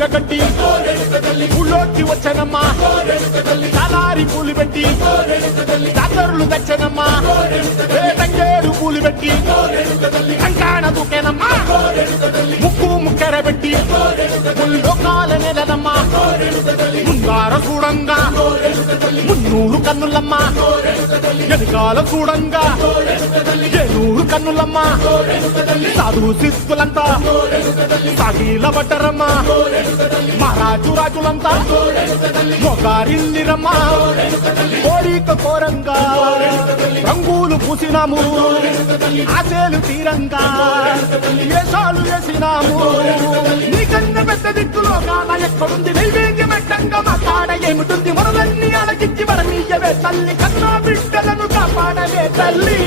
చీర కట్టి ఊళ్ళోకి వచ్చనమ్మా చాలారి పూలు పెట్టి జాతరులు తెచ్చనమ్మా తంగేరు పూలు పెట్టి కంకాణ దూకేనమ్మా ముక్కు ముక్కెర పెట్టి ముల్లోకాల నెలనమ్మా ముంగార చూడంగా మున్నూరు కన్నులమ్మా ఎనకాల చూడంగా ఏనూరు కన్నులమ్మా సాధు సిద్ధులంతా సాగిల పడ్డరమ్మా మహారాజు రాజులంతా మొగారిల్లిరమ్మా కోరిక కోరంగా రంగులు పూసినాము ఆశలు తీరంగా వేషాలు వేసినాము నీకన్న పెద్ద దిక్కులో కాన ఎక్కడుంది నైవేద్యం ఎట్టంగా మా కాడ ఏమిటుంది మనలన్నీ అలగించి మరణీయవే తల్లి కన్నా బిడ్డలను కాపాడవే తల్లి